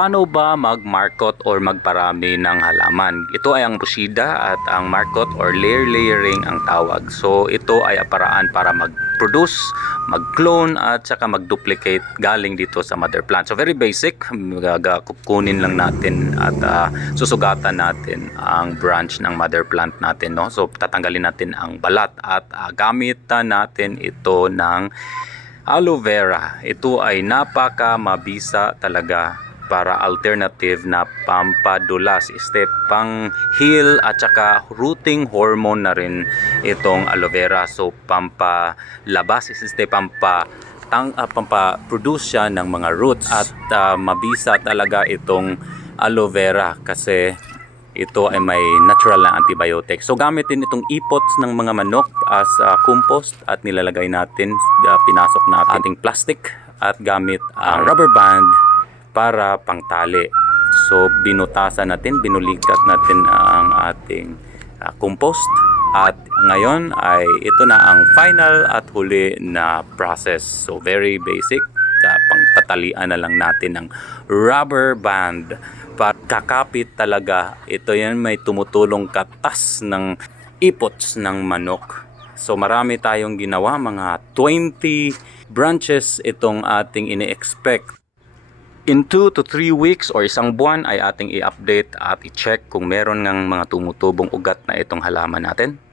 paano ba mag-marcot or magparami ng halaman? Ito ay ang busida at ang marcot or layering ang tawag. So ito ay paraan para mag-produce, mag-clone at saka mag-duplicate galing dito sa mother plant. So very basic, kukunin lang natin at susugatan natin ang branch ng mother plant natin, no? So tatanggalin natin ang balat at gamitan natin ito ng aloe vera. Ito ay napaka mabisa talaga para alternative na pampadulas, pang heal at saka rooting hormone na rin itong aloe vera. So pampalabas, pampa-produce siya ng mga roots at mabisa talaga itong aloe vera kasi ito ay may natural na antibiotic. So gamit din itong ipots ng mga manok as compost at nilalagay natin, pinasok natin ating plastic at gamit ang rubber band para pangtali. So binutasan natin, binulikat natin ang ating compost at ngayon ay ito na ang final at huli na process. So very basic, pangtatalian na lang natin ng rubber band para kakapit talaga. Ito yan, may tumutulong katas ng ipots ng manok. So marami tayong ginawa, mga 20 branches itong ating ini-expect. In 2 to 3 weeks or isang buwan ay ating i-update at i-check kung meron ng mga tumutubong ugat na itong halaman natin.